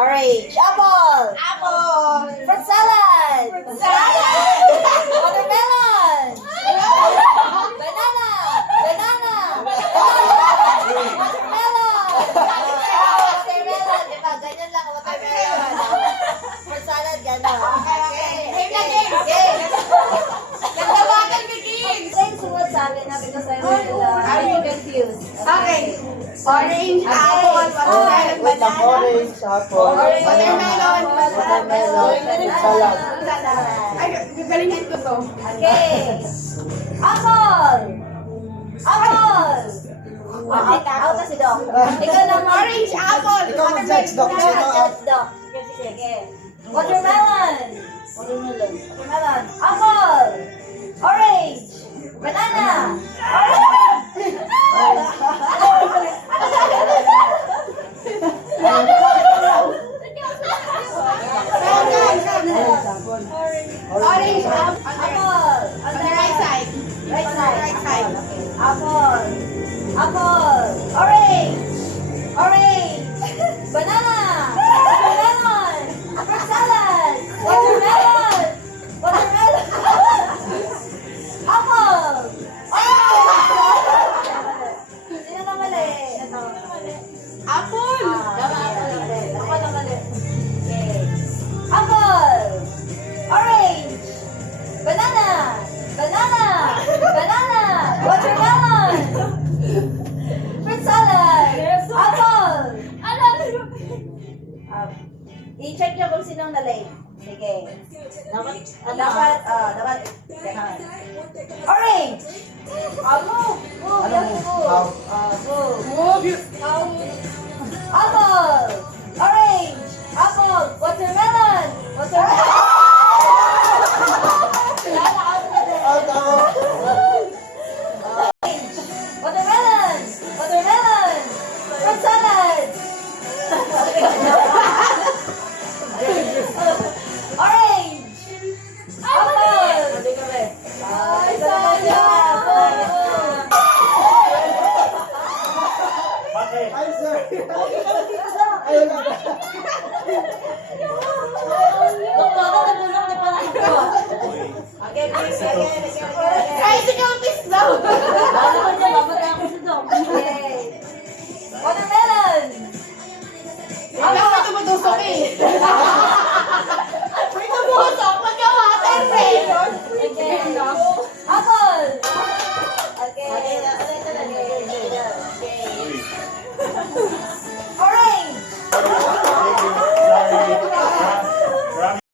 Orange. Apple. Fruit salad. Watermelon. Banana. Watermelon. Diba? Ganyan lang. Watermelon. Fruit salad, gano'n. Same suwad sa akin na because I'm really confused. Okay. Orange, apple, watermelon, banana. Orange, apple, Watermelon, salad. Ay, galingan ko to. Okay. Apple. Out na si Doc. Ikaw naman. Orange, apple, Ikaw mag-judge, Doc. Sino? Doc. Sige. Watermelon. Apple. Orange. Banana. Orange, apple. Apple. On the right side. Right side. Right side. Okay. Apple. Orange. Banana. Watermelon. Fruit salad. Watermelon. Apple. Sino na mali? Apple. Ako na mali. Okay. Apple. Orange. Banana. Watermelon. Fruit salad. Apple. I-check nyo kung sinong nalate. Sige. Dapat. Orange. Move. Move. Apple. Orange. Apple. Watermelon. Out ako. Watermelon. Fruit salad. Orange. Apple. Ay, sayang. Ay, sir. Ayun na. Okay, please. Again. Tricycle kiss daw. Okay. Watermelon. Wala ko tumutusok eh.